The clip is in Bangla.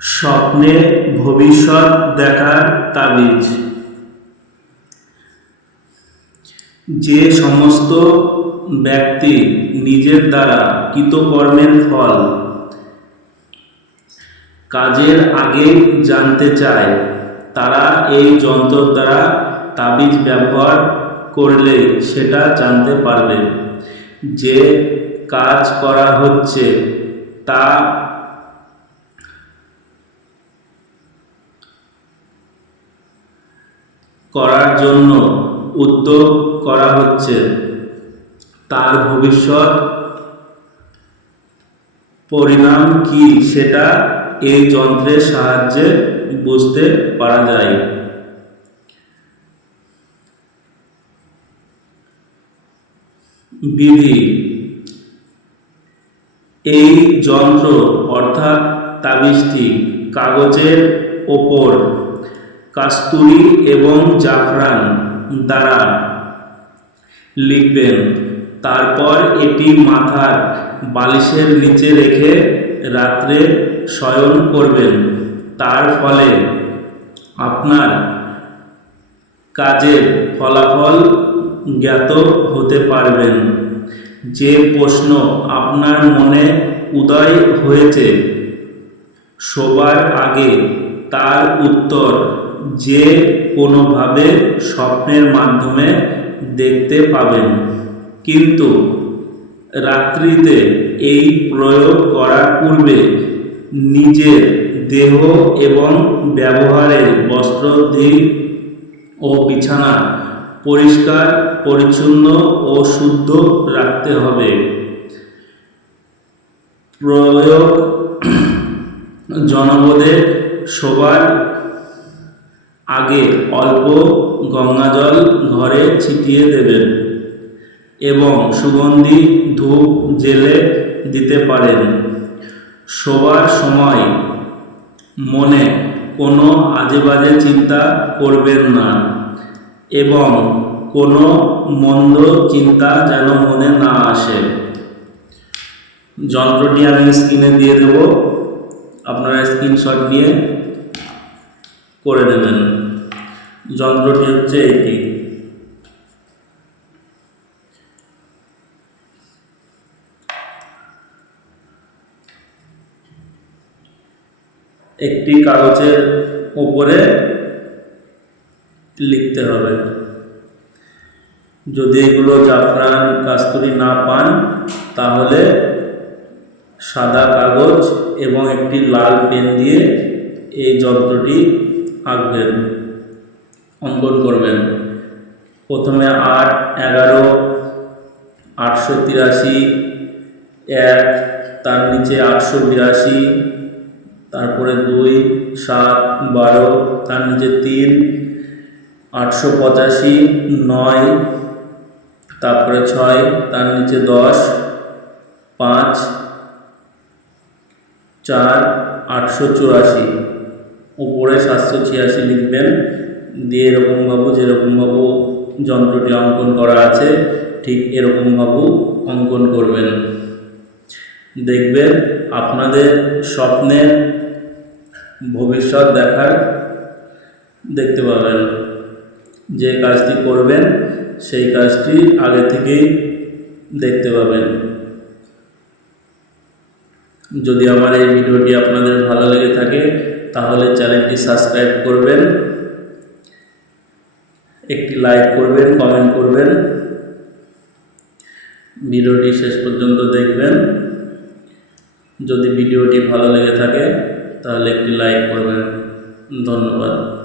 স্বপ্নে ভবিষ্যৎ দেখার তাবিজ। যে সমস্ত ব্যক্তি নিজের দ্বারা কৃতকর্মের ফল কাজের আগে জানতে চায়, তারা এই যন্ত্র দ্বারা তাবিজ ব্যবহার করলে সেটা জানতে পারবে। যে কাজ করা হচ্ছে, তা করার জন্য উদ্যোগ করা হচ্ছে। তার ভবিষ্যৎ পরিণাম কি সেটা এই যন্ত্রের সাহায্যে বুঝতে পারা যায়। বিধি। এই যন্ত্র অর্থাৎ তাবিজটি কাগজের ওপর কাস্তুরি এবং জাফরান দ্বারা লিখবেন। তারপর এটি মাথার বালিশের নিচে রেখে রাত্রে শয়ন করবেন। তার ফলে আপনার কাজের ফলাফল জ্ঞাত হতে পারবেন। যে প্রশ্ন আপনার মনে উদয় হয়েছে, শোবার আগে তার উত্তর যে কোনোভাবে স্বপ্নের মাধ্যমে দেখতে পাবেন। কিন্তু রাত্রিতে এই প্রয়োগ করার পূর্বে নিজের দেহ এবং ব্যবহারের বস্ত্র দিক ও বিছানা পরিষ্কার, পরিচ্ছন্ন ও শুদ্ধ রাখতে হবে। প্রয়োগ জনপদে শোবার আগে অল্প গঙ্গাজল ঘরে ছিটিয়ে দেবেন এবং সুগন্ধি ধূপ জেলে দিতে পারেন। শোবার সময় মনে কোনো আজেবাজে চিন্তা করবেন না এবং কোনো মন্দ চিন্তা যেন মনে না আসে। যন্ত্রটি আমি স্ক্রিনে দিয়ে দেব। আপনারা স্ক্রিনশট নিয়ে করে নেবেন। যন্ত্রটি হচ্ছে এটি। একটি কাগজের উপরে লিখতে হবে। যদি এগুলো জাফরান কাস্তুরি না পান, তাহলে সাদা কাগজ এবং একটি লাল পেন দিয়ে এই যন্ত্রটি আঁকবেন। অঙ্কন করবেন। প্রথমে আট, এগারো, আটশো তিরাশি, এক, তার নিচে আটশো বিরাশি, তারপরে দুই, সাত, বারো, তার নিচে তিন, আটশো পঁচাশি, নয়, তারপরে ছয়, তার নিচে দশ, পাঁচ, চার, আটশো চুরাশি, উপরে সাতশো ছিয়াশি লিখবেন। দিয়ে এরকমভাবে যেরকমভাবে যন্ত্রটি অঙ্কন করা আছে, ঠিক এরকম এরকমভাবে অঙ্কন করবেন। দেখবেন আপনাদের স্বপ্নের ভবিষ্যৎ দেখার দেখতে পাবেন। যে কাজটি করবেন, সেই কাজটি আগে থেকেই দেখতে পাবেন। যদি আমার এই ভিডিওটি আপনাদের ভালো লেগে থাকে, তাহলে চ্যানেলটি সাবস্ক্রাইব করবেন। একটি লাইক করবেন কমেন্ট করবেন। ভিডিওটি শেষ পর্যন্ত দেখবেন। যদি ভিডিওটি ভালো লেগে থাকে, তাহলে একটি লাইক করবেন। ধন্যবাদ।